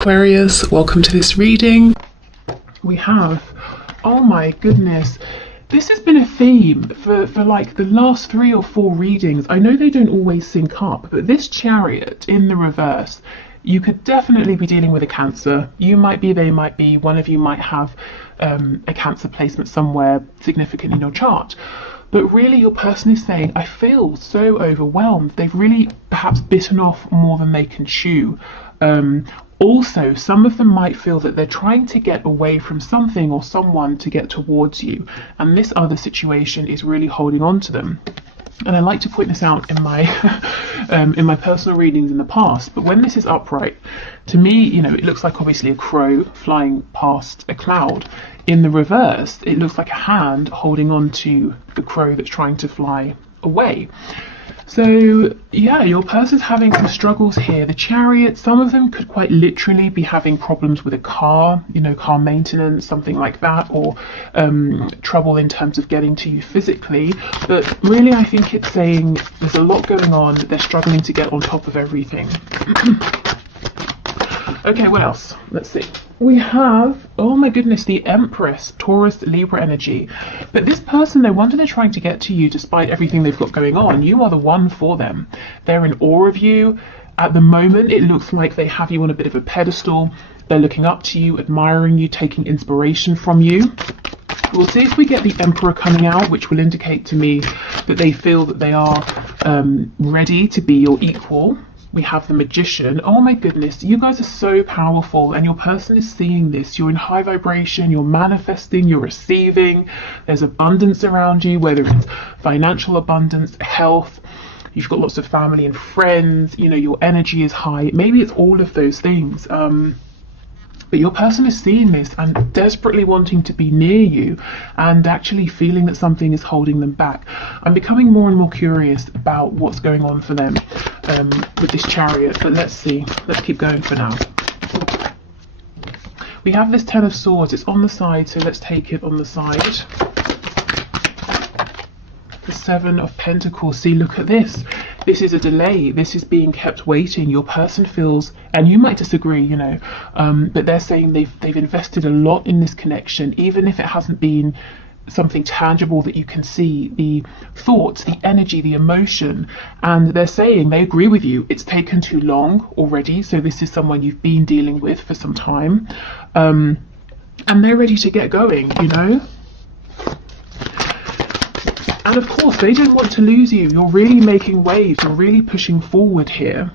Aquarius, welcome to this reading. We have, oh my goodness, this has been a theme for like the last 3 or 4 readings. I know they don't always sync up, but this Chariot in the reverse, you could definitely be dealing with a Cancer. You might be, they might be, one of you might have a Cancer placement somewhere significant in your chart. But really your person is saying, I feel so overwhelmed. They've really perhaps bitten off more than they can chew. Also, some of them might feel that they're trying to get away from something or someone to get towards you, and this other situation is really holding on to them. And I like to point this out in my in my personal readings in the past, but when this is upright, to me, you know, it looks like obviously a crow flying past a cloud. In the reverse, it looks like a hand holding on to the crow that's trying to fly away. So yeah, your person's having some struggles here. The Chariot, some of them could quite literally be having problems with a car, you know, car maintenance, something like that, or trouble in terms of getting to you physically. But really, I think it's saying there's a lot going on. They're struggling to get on top of everything. Okay, what else? Let's see. We have, oh my goodness, the Empress, Taurus, Libra energy. But this person, no wonder they're trying to get to you despite everything they've got going on. You are the one for them. They're in awe of you. At the moment, it looks like they have you on a bit of a pedestal. They're looking up to you, admiring you, taking inspiration from you. We'll see if we get the Emperor coming out, which will indicate to me that they feel that they are ready to be your equal. We have the Magician. Oh my goodness, you guys are so powerful, and your person is seeing this. You're in high vibration, you're manifesting, you're receiving. There's abundance around you, whether it's financial abundance, health, you've got lots of family and friends, you know, your energy is high. Maybe it's all of those things. But your person is seeing this and desperately wanting to be near you, and actually feeling that something is holding them back. I'm becoming more and more curious about what's going on for them with this Chariot, but let's see. Let's keep going for now. We have this Ten of Swords. It's on the side, so let's take it on the side. The Seven of Pentacles. See, look at this. This is a delay. This is being kept waiting. Your person feels, and you might disagree, you know, but they're saying they've invested a lot in this connection, even if it hasn't been something tangible that you can see, the thoughts, the energy, the emotion. And they're saying they agree with you. It's taken too long already. So this is someone you've been dealing with for some time, and they're ready to get going, you know. And of course, they don't want to lose you. You're really making waves. You're really pushing forward here.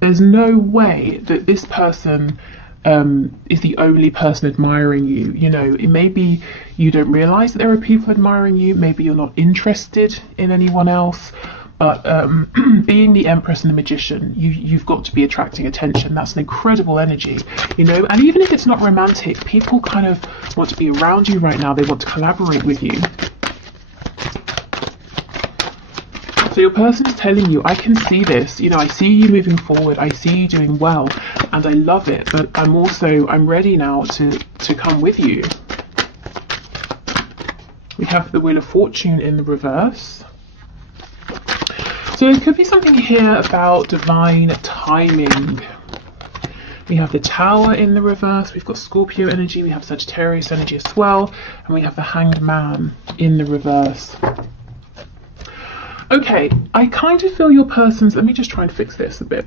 There's no way that this person is the only person admiring you. You know, it may be you don't realize that there are people admiring you. Maybe you're not interested in anyone else. But being the Empress and the Magician, you've got to be attracting attention. That's an incredible energy, you know. And even if it's not romantic, people kind of want to be around you right now. They want to collaborate with you. So your person is telling you, I can see this, you know, I see you moving forward, I see you doing well, and I love it, but I'm ready now to come with you. We have the Wheel of Fortune in the reverse. So it could be something here about divine timing. We have the Tower in the reverse, we've got Scorpio energy, we have Sagittarius energy as well, and we have the Hanged Man in the reverse. Okay, I kind of feel your person's, let me just try and fix this a bit.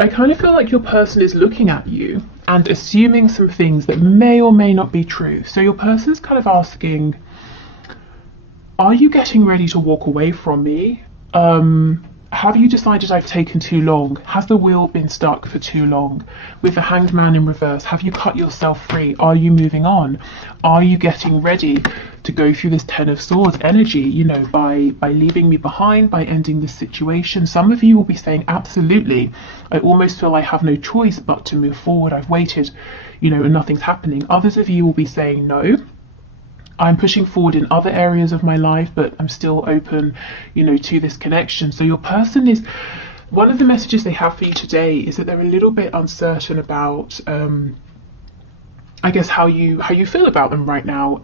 I kind of feel like your person is looking at you and assuming some things that may or may not be true. So your person's kind of asking, are you getting ready to walk away from me? Have you decided I've taken too long? Has the wheel been stuck for too long? With the Hanged Man in reverse, have you cut yourself free? Are you moving on? Are you getting ready to go through this Ten of Swords energy, you know, by leaving me behind, by ending this situation? Some of you will be saying, absolutely. I almost feel I have no choice but to move forward. I've waited, you know, and nothing's happening. Others of you will be saying, no. I'm pushing forward in other areas of my life, but I'm still open, you know, to this connection. So your person is, one of the messages they have for you today is that they're a little bit uncertain about, I guess, how you feel about them right now.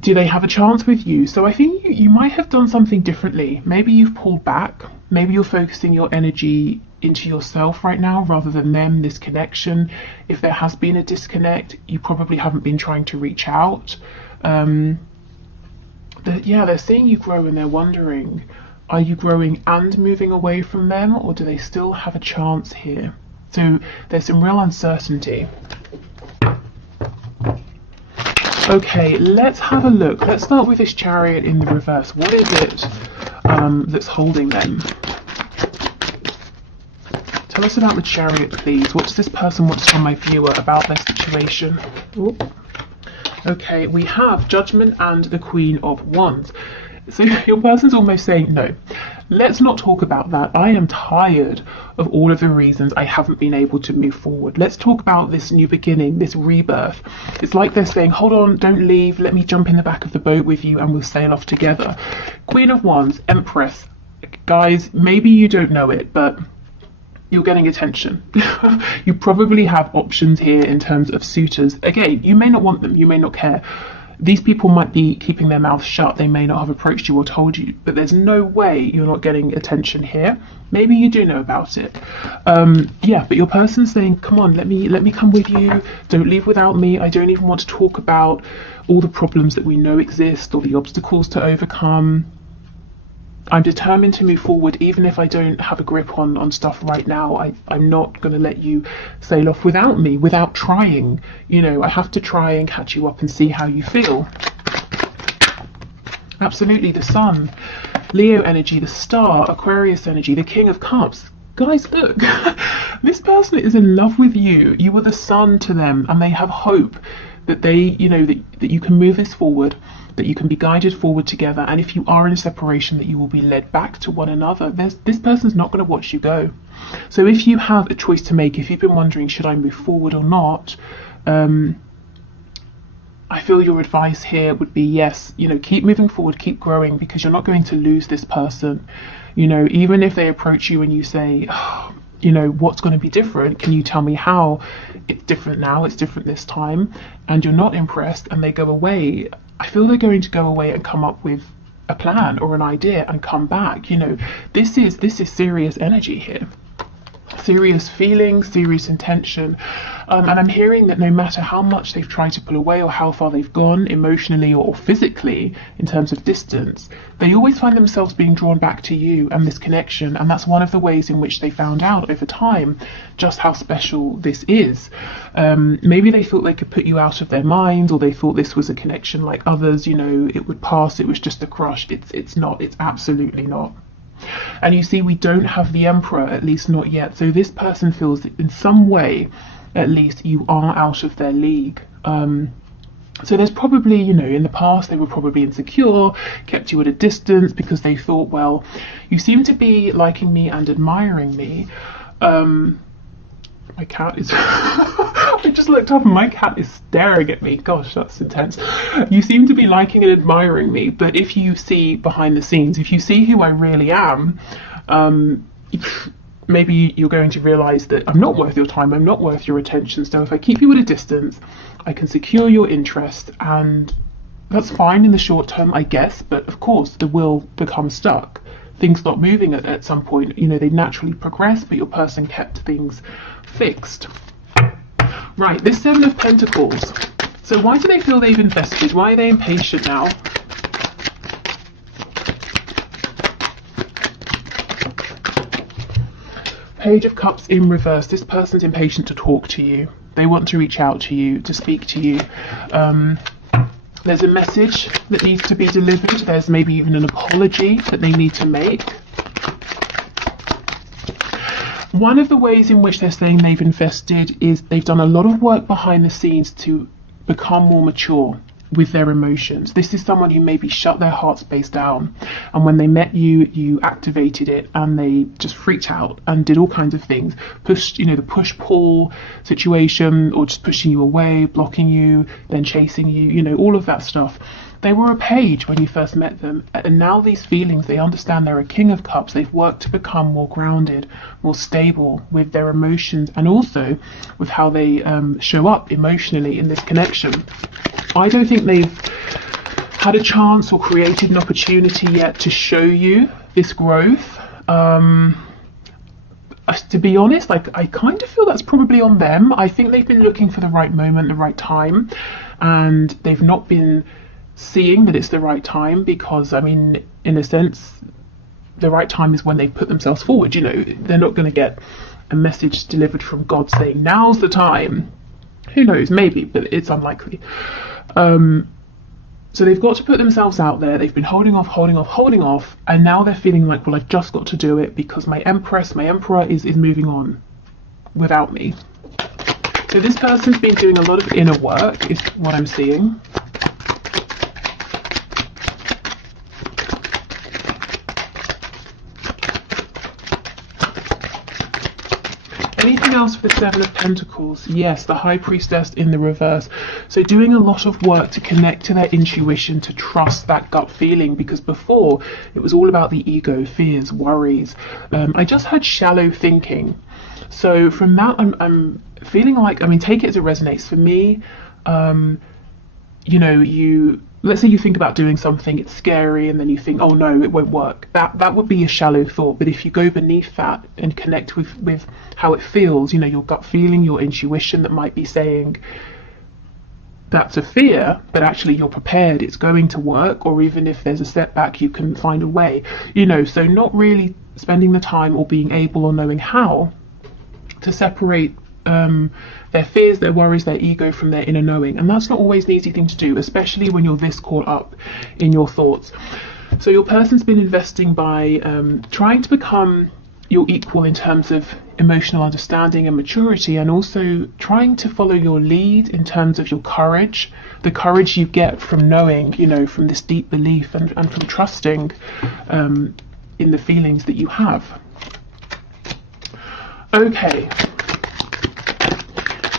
Do they have a chance with you? So I think you might have done something differently. Maybe you've pulled back Maybe you're focusing your energy into yourself right now rather than them, this connection. If there has been a disconnect, you probably haven't been trying to reach out. They're seeing you grow and they're wondering, are you growing and moving away from them, or do they still have a chance here? So there's some real uncertainty. Okay, let's have a look. Let's start with this Chariot in the reverse. What is it that's holding them? Tell us about the Chariot, please. What does this person want to tell my viewer about their situation? Ooh. Okay, we have Judgment and the Queen of Wands. So your person's almost saying, no, let's not talk about that. I am tired of all of the reasons I haven't been able to move forward. Let's talk about this new beginning, this rebirth. It's like they're saying, hold on, don't leave. Let me jump in the back of the boat with you and we'll sail off together. Queen of Wands, Empress. Guys, maybe you don't know it, but you're getting attention. You probably have options here in terms of suitors. Again, you may not want them, you may not care. These people might be keeping their mouths shut, they may not have approached you or told you, but there's no way you're not getting attention here. Maybe you do know about it. But your person's saying, come on, let me come with you, don't leave without me. I don't even want to talk about all the problems that we know exist or the obstacles to overcome. I'm determined to move forward even if I don't have a grip on stuff right now. I'm not going to let you sail off without me, without trying. You know, I have to try and catch you up and see how you feel. Absolutely, the Sun, Leo energy, the Star, Aquarius energy, the King of Cups. Guys, look, this person is in love with you. You are the sun to them and they have hope that they, you know, that you can move this forward, that you can be guided forward together, and if you are in a separation, that you will be led back to one another. This person's not going to watch you go. So if you have a choice to make, if you've been wondering, should I move forward or not, I feel your advice here would be yes, you know, keep moving forward, keep growing, because you're not going to lose this person. You know, even if they approach you and you say, oh, you know, what's going to be different? Can you tell me how it's different now? It's different this time, and you're not impressed and they go away. I feel they're going to go away and come up with a plan or an idea and come back. You know, this is serious energy here. Serious feelings, serious intention, and I'm hearing that no matter how much they've tried to pull away or how far they've gone emotionally or physically in terms of distance, they always find themselves being drawn back to you and this connection, and that's one of the ways in which they found out over time just how special this is. Maybe they thought they could put you out of their mind, or they thought this was a connection like others, you know, it would pass, it was just a crush. It's not, it's absolutely not. And you see, we don't have the Emperor, at least not yet. So this person feels that in some way, at least, you are out of their league. So there's probably, you know, in the past, they were probably insecure, kept you at a distance because they thought, well, you seem to be liking me and admiring me. My cat is... I just looked up and my cat is staring at me. Gosh, that's intense. You seem to be liking and admiring me, but if you see behind the scenes, if you see who I really am, maybe you're going to realise that I'm not worth your time, I'm not worth your attention. So if I keep you at a distance, I can secure your interest, and that's fine in the short term, I guess, but of course the will becomes stuck. Things stop moving at some point. You know, they naturally progress, but your person kept things fixed. Right, this Seven of Pentacles. So why do they feel they've invested? Why are they impatient now? Page of Cups in reverse. This person's impatient to talk to you. They want to reach out to you, to speak to you. There's a message that needs to be delivered. There's maybe even an apology that they need to make. One of the ways in which they're saying they've invested is they've done a lot of work behind the scenes to become more mature with their emotions. This is someone who maybe shut their heart space down, and when they met you, you activated it and they just freaked out and did all kinds of things. Pushed, you know, the push-pull situation, or just pushing you away, blocking you, then chasing you, you know, all of that stuff. They were a page when you first met them, and now these feelings, they understand they're a King of Cups. They've worked to become more grounded, more stable with their emotions, and also with how they show up emotionally in this connection. I don't think they've had a chance or created an opportunity yet to show you this growth. To be honest, like, I kind of feel that's probably on them. I think they've been looking for the right moment, the right time, and they've not been seeing that it's the right time, because, I mean, in a sense, the right time is when they put themselves forward. You know, they're not going to get a message delivered from God saying, now's the time. Who knows, maybe, but it's unlikely. So they've got to put themselves out there. They've been holding off, and now they're feeling like, well, I've just got to do it because my emperor is moving on without me. So this person's been doing a lot of inner work, is what I'm seeing. Anything else for the Seven of Pentacles? Yes, the High Priestess in the reverse. So doing a lot of work to connect to their intuition, to trust that gut feeling, because before it was all about the ego, fears, worries. I just heard shallow thinking. So from that, I'm feeling like, I mean, take it as it resonates. For me, you know, let's say you think about doing something, it's scary, and then you think, oh no, it won't work. That would be a shallow thought. But if you go beneath that and connect with how it feels, you know, your gut feeling, your intuition that might be saying that's a fear, but actually you're prepared, it's going to work, or even if there's a setback, you can find a way, you know. So not really spending the time or being able or knowing how to separate their fears, their worries, their ego from their inner knowing. And that's not always an easy thing to do, especially when you're this caught up in your thoughts. So your person's been investing by trying to become your equal in terms of emotional understanding and maturity, and also trying to follow your lead in terms of your courage, the courage you get from knowing, you know, from this deep belief and from trusting in the feelings that you have. Okay.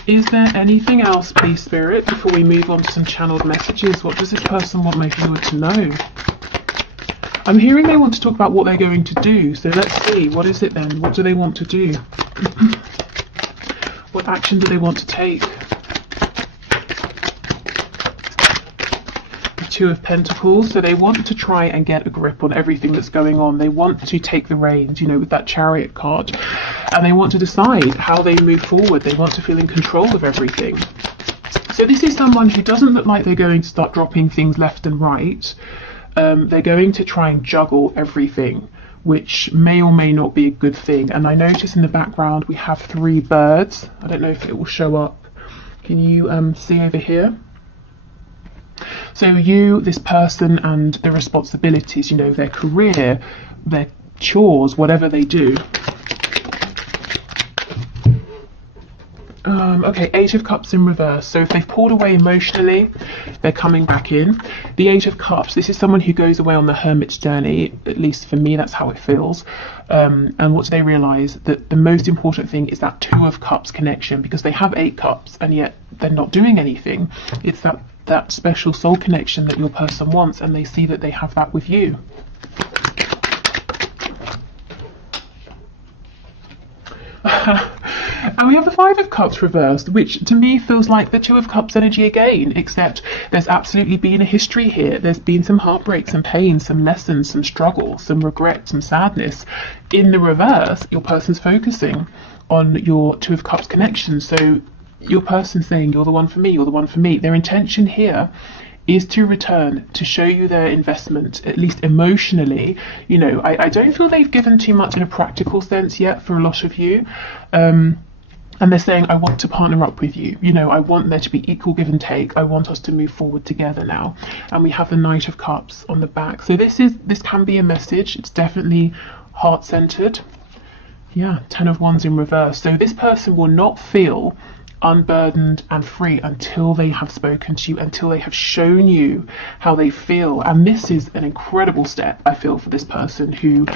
Is there anything else, please, Spirit, before we move on to some channeled messages? What does this person want my viewer to know? I'm hearing they want to talk about what they're going to do. So let's see. What is it then? What do they want to do? What action do they want to take? The Two of Pentacles. So they want to try and get a grip on everything that's going on. They want to take the reins, you know, with that Chariot card. And they want to decide how they move forward. They want to feel in control of everything. So this is someone who doesn't look like they're going to start dropping things left and right. They're going to try and juggle everything, which may or may not be a good thing. And I notice in the background we have 3 birds. I don't know if it will show up. Can you see over here? So you, this person, and the responsibilities, you know, their career, their chores, whatever they do. Okay, 8 of Cups in reverse. So if they've pulled away emotionally, they're coming back in. The 8 of Cups, this is someone who goes away on the hermit's journey. At least for me, that's how it feels. And what do they realise? That the most important thing is that 2 of Cups connection, because they have 8 cups and yet they're not doing anything. It's that special soul connection that your person wants, and they see that they have that with you. And we have the 5 of Cups reversed, which to me feels like the 2 of Cups energy again, except there's absolutely been a history here. There's been some heartbreak, some pain, some lessons, some struggle, some regret, some sadness. In the reverse, your person's focusing on your 2 of Cups connection. So your person's saying, you're the one for me, you're the one for me. Their intention here is to return, to show you their investment, at least emotionally. You know, I don't feel they've given too much in a practical sense yet for a lot of you. And they're saying, I want to partner up with you. You know, I want there to be equal give and take. I want us to move forward together now. And we have the Knight of Cups on the back. So this can be a message. It's definitely heart-centered. Yeah, 10 of Wands in reverse. So this person will not feel unburdened and free until they have spoken to you, until they have shown you how they feel. And this is an incredible step, I feel, for this person who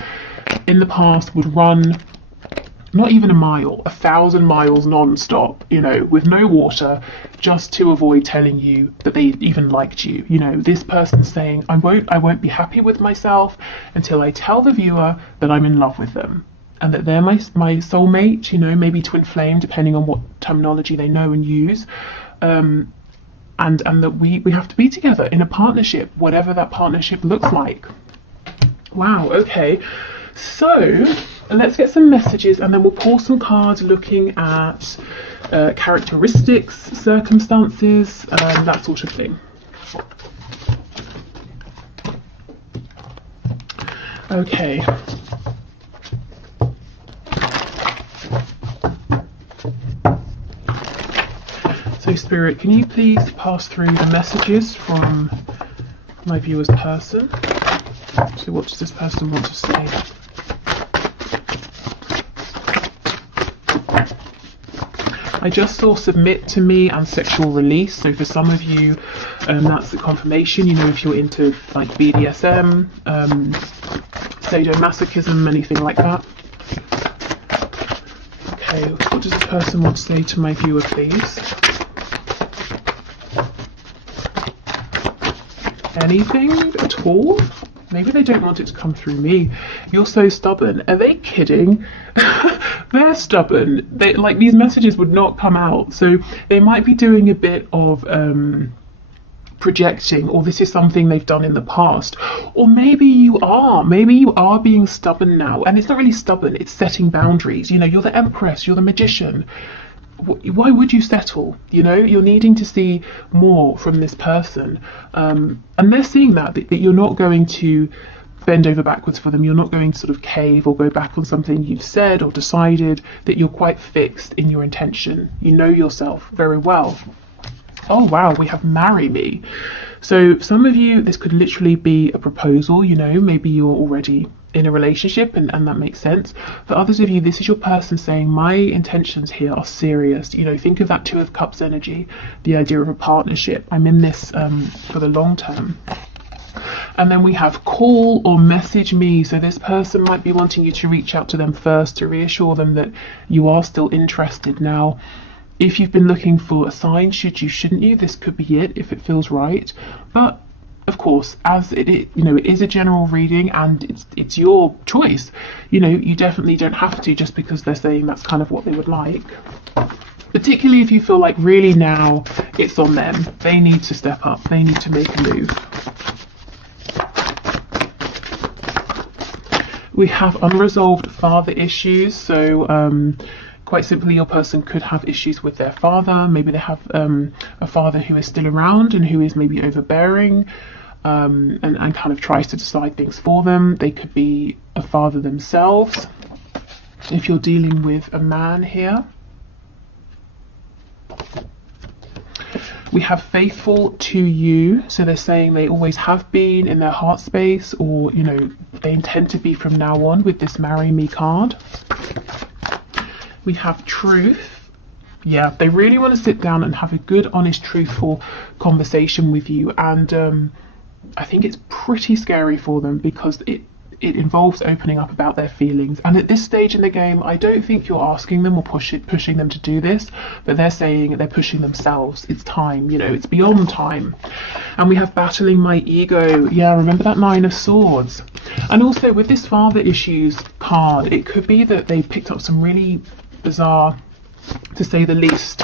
in the past would run not even a mile, 1,000 miles non-stop, you know, with no water, just to avoid telling you that they even liked you. You know, this person's saying, I won't be happy with myself until I tell the viewer that I'm in love with them, and that they're my soulmate, you know, maybe twin flame, depending on what terminology they know and use, and that we have to be together in a partnership, whatever that partnership looks like. Wow, okay. So let's get some messages, and then we'll pull some cards looking at characteristics, circumstances, that sort of thing. Okay. So Spirit, can you please pass through the messages from my viewer's person? So what does this person want to say? I just saw submit to me and sexual release. So for some of you, that's the confirmation. You know, if you're into like BDSM, sadomasochism, anything like that. Okay, what does the person want to say to my viewer, please? Anything at all? Maybe they don't want it to come through me. You're so stubborn. Are they kidding? They're stubborn. They, like, these messages would not come out. So they might be doing a bit of projecting, or this is something they've done in the past. Or maybe you are being stubborn now. And it's not really stubborn, it's setting boundaries. You know, you're the Empress, you're the Magician. Why would you settle? You know, you're needing to see more from this person, and they're seeing that you're not going to bend over backwards for them. You're not going to sort of cave or go back on something you've said or decided, that you're quite fixed in your intention. You know yourself very well. Oh wow, we have marry me. So some of you, this could literally be a proposal. You know, maybe you're already in a relationship and that makes sense. For others of you, this is your person saying, my intentions here are serious. You know, think of that Two of Cups energy, the idea of a partnership. I'm in this for the long term. And then we have call or message me. So this person might be wanting you to reach out to them first to reassure them that you are still interested. Now, if you've been looking for a sign, shouldn't you? This could be it if it feels right. But of course, as it is a general reading and it's your choice. You know, you definitely don't have to just because they're saying that's kind of what they would like. Particularly if you feel like really now it's on them. They need to step up. They need to make a move. We have unresolved father issues. So quite simply, your person could have issues with their father. Maybe they have a father who is still around and who is maybe overbearing and kind of tries to decide things for them. They could be a father themselves. If you're dealing with a man here. We have faithful to you. So they're saying they always have been in their heart space, or, you know, they intend to be from now on with this marry me card. We have truth. Yeah, they really want to sit down and have a good, honest, truthful conversation with you. And I think it's pretty scary for them because it involves opening up about their feelings. And at this stage in the game, I don't think you're asking them or pushing them to do this, but they're saying they're pushing themselves. It's time, you know, it's beyond time. And we have battling my ego. Yeah, remember that Nine of Swords. And also with this father issues card, it could be that they picked up some really bizarre, to say the least,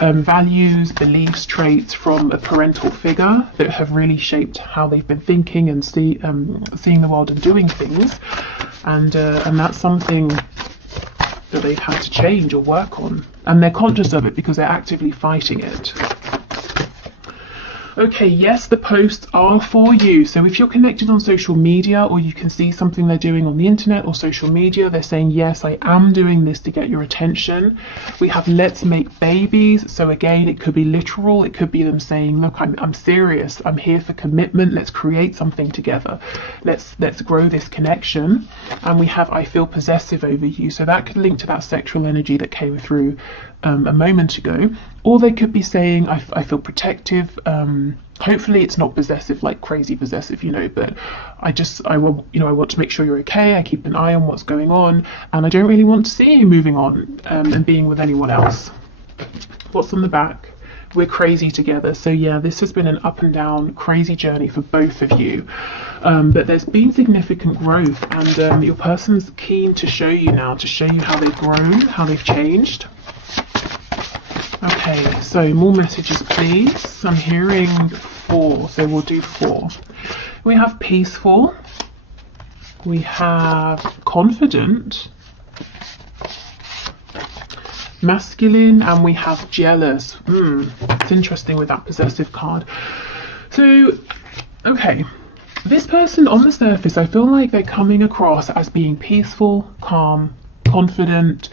values, beliefs, traits from a parental figure that have really shaped how they've been thinking and seeing the world and doing things, and that's something that they've had to change or work on, and they're conscious of it because they're actively fighting it. Okay, yes, the posts are for you. So if you're connected on social media, or you can see something they're doing on the internet or social media, they're saying, yes, I am doing this to get your attention. We have let's make babies. So again, it could be literal. It could be them saying, look, I'm serious. I'm here for commitment. Let's create something together. Let's grow this connection. And we have I feel possessive over you. So that could link to that sexual energy that came through a moment ago. Or they could be saying I feel protective. Hopefully it's not possessive, like crazy possessive, you know, but I want to make sure you're okay. I keep an eye on what's going on, and I don't really want to see you moving on and being with anyone else. What's on the back? We're crazy together. So yeah, this has been an up and down crazy journey for both of you, but there's been significant growth, and your person's keen to show you now, to show you how they've grown, how they've changed. Okay, so more messages, please. I'm hearing 4, so we'll do 4. We have peaceful. We have confident, masculine, and we have jealous. It's interesting with that possessive card. So, okay, this person on the surface, I feel like they're coming across as being peaceful, calm, confident,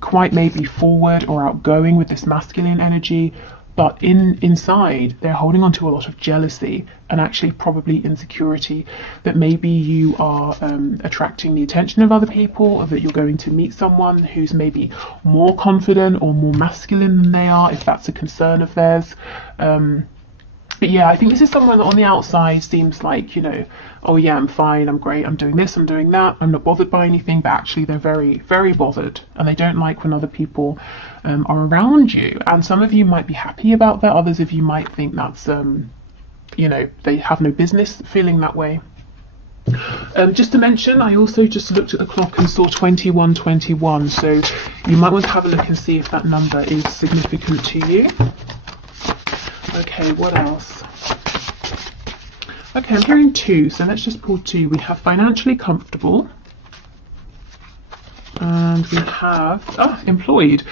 quite maybe forward or outgoing with this masculine energy, but inside they're holding on to a lot of jealousy and actually probably insecurity that maybe you are attracting the attention of other people, or that you're going to meet someone who's maybe more confident or more masculine than they are, if that's a concern of theirs. But yeah, I think this is someone that on the outside seems like, you know, oh yeah, I'm fine, I'm great, I'm doing this, I'm doing that, I'm not bothered by anything, but actually they're very, very bothered, and they don't like when other people are around you. And some of you might be happy about that, others of you might think that's, you know, they have no business feeling that way. Just to mention, I also just looked at the clock and saw 2121, so you might want to have a look and see if that number is significant to you. Okay, what else? Okay, I'm hearing 2, so let's just pull 2. We have financially comfortable, and we have employed.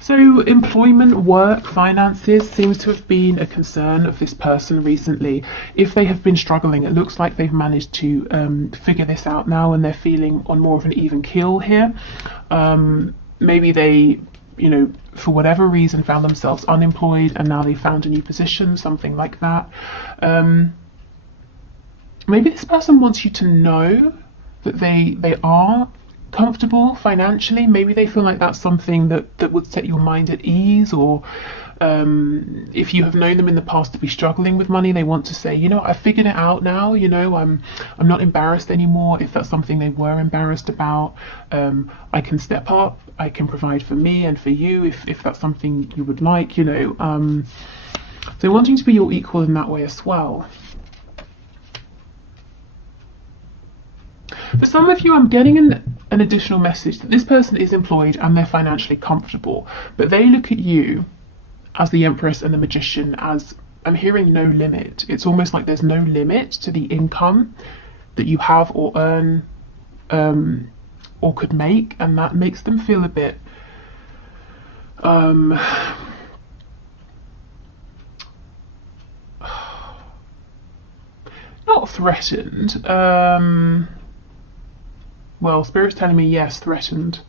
So employment, work, finances seems to have been a concern of this person recently. If they have been struggling, it looks like they've managed to figure this out now, and they're feeling on more of an even keel here. Maybe they, you know, for whatever reason found themselves unemployed and now they found a new position, something like that. Maybe this person wants you to know that they are comfortable financially. Maybe they feel like that's something that would set your mind at ease, or if you have known them in the past to be struggling with money, they want to say, you know, I figured it out now, you know, I'm not embarrassed anymore. If that's something they were embarrassed about, I can step up, I can provide for me and for you if that's something you would like, you know. So wanting to be your equal in that way as well. For some of you, I'm getting an additional message that this person is employed and they're financially comfortable, but they look at you as the Empress and the Magician as, I'm hearing, no limit. It's almost like there's no limit to the income that you have or earn or could make, and that makes them feel a bit not threatened. Well, Spirit's telling me yes, threatened.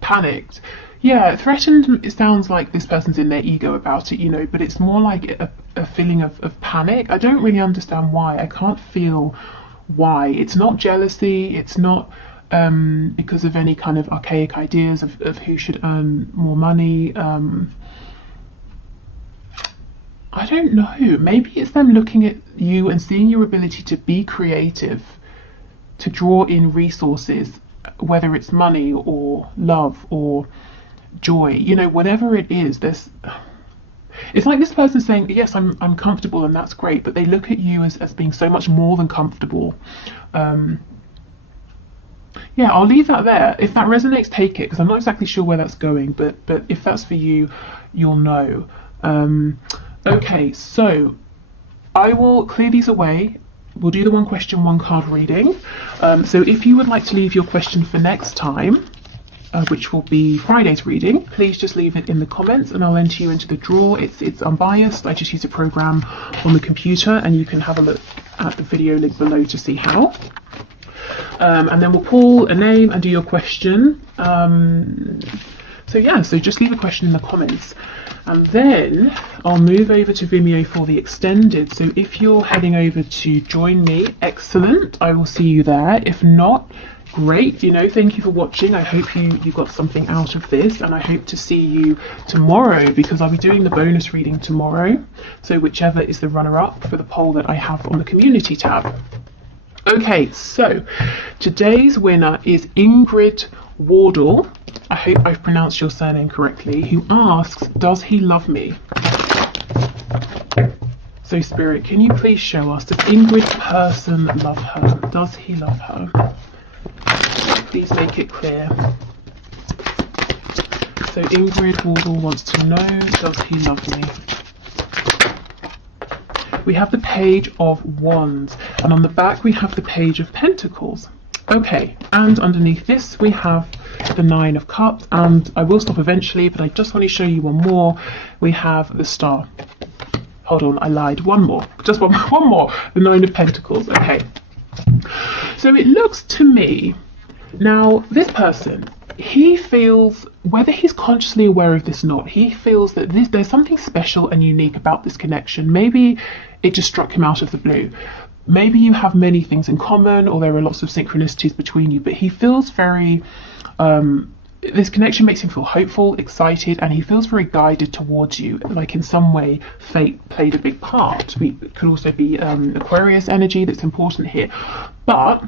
Panicked. Yeah, threatened, it sounds like this person's in their ego about it, you know, but it's more like a feeling of panic. I don't really understand why. I can't feel why. It's not jealousy. It's not because of any kind of archaic ideas of who should earn more money. I don't know. Maybe it's them looking at you and seeing your ability to be creative, to draw in resources, whether it's money or love or joy, you know, whatever it is. It's like this person saying, yes, I'm comfortable and that's great, but they look at you as being so much more than comfortable. Yeah, I'll leave that there. If that resonates, take it, because I'm not exactly sure where that's going, but if that's for you, you'll know. Okay, so I will clear these away. We'll do the 1 question, 1 card reading. So if you would like to leave your question for next time, which will be Friday's reading, please just leave it in the comments and I'll enter you into the draw. It's unbiased. I just use a program on the computer, and you can have a look at the video link below to see how. And then we'll pull a name and do your question. So yeah, so just leave a question in the comments. And then I'll move over to Vimeo for the extended. So if you're heading over to join me, excellent. I will see you there. If not, great. You know, thank you for watching. I hope you got something out of this, and I hope to see you tomorrow, because I'll be doing the bonus reading tomorrow. So whichever is the runner-up for the poll that I have on the community tab. Okay, so today's winner is Ingrid Wardle. I hope I've pronounced your surname correctly, who asks, does he love me? So Spirit, can you please show us, does Ingrid person love her? Does he love her? Please make it clear. So Ingrid Wardle wants to know, does he love me? we have the Page of Wands, and on the back we have the Page of Pentacles. Okay, and underneath this we have the Nine of Cups, and I will stop eventually, but I just want to show you one more. We have the Star. Hold on, I lied. One more. Just one more. The Nine of Pentacles. Okay. So it looks to me, now this person, he feels, whether he's consciously aware of this or not, he feels that there's something special and unique about this connection. Maybe it just struck him out of the blue. Maybe you have many things in common, or there are lots of synchronicities between you, but he feels very, this connection makes him feel hopeful, excited, and he feels very guided towards you. Like in some way, fate played a big part. It could also be Aquarius energy that's important here. But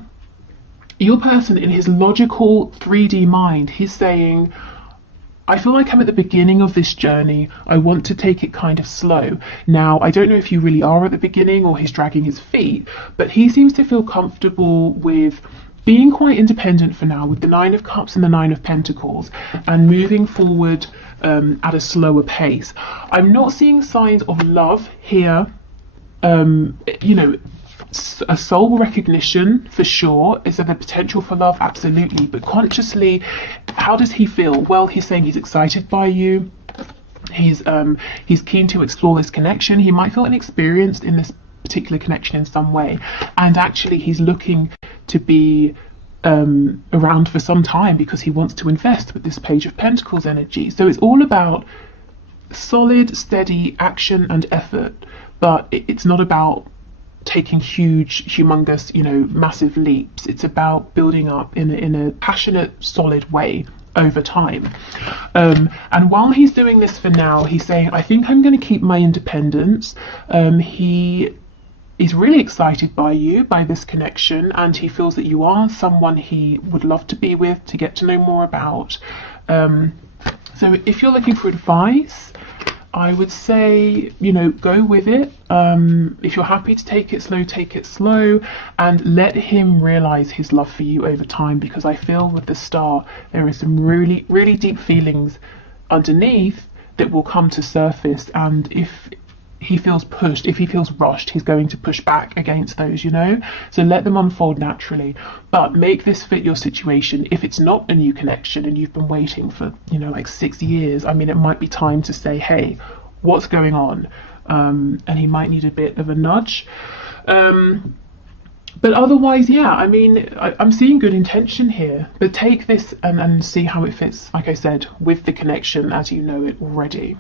your person, in his logical 3D mind, he's saying, I feel like I'm at the beginning of this journey. I want to take it kind of slow. Now, I don't know if you really are at the beginning or he's dragging his feet, but he seems to feel comfortable with being quite independent for now, with the Nine of Cups and the Nine of Pentacles, and moving forward at a slower pace. I'm not seeing signs of love here. You know, a soul recognition for sure. Is there the potential for love? Absolutely. But consciously, how does he feel? Well, he's saying he's excited by you. He's keen to explore this connection. He might feel inexperienced in this particular connection in some way, and actually he's looking to be around for some time because he wants to invest with this Page of Pentacles energy. So it's all about solid, steady action and effort, but it's not about taking huge, humongous, you know, massive leaps. It's about building up in a passionate, solid way over time. And while he's doing this for now, he's saying, I think I'm going to keep my independence. He's really excited by you, by this connection, and he feels that you are someone he would love to be with, to get to know more about. So if you're looking for advice, I would say, you know, go with it. If you're happy to take it slow, and let him realize his love for you over time, because I feel with the Star, there is some really, really deep feelings underneath that will come to surface. And if he feels pushed, if he feels rushed, he's going to push back against those, you know. So let them unfold naturally, but make this fit your situation. If it's not a new connection and you've been waiting for, you know, like 6 years, I mean, it might be time to say, hey, what's going on? And he might need a bit of a nudge. But otherwise, yeah, I mean, I'm seeing good intention here, but take this and see how it fits, like I said, with the connection as you know it already.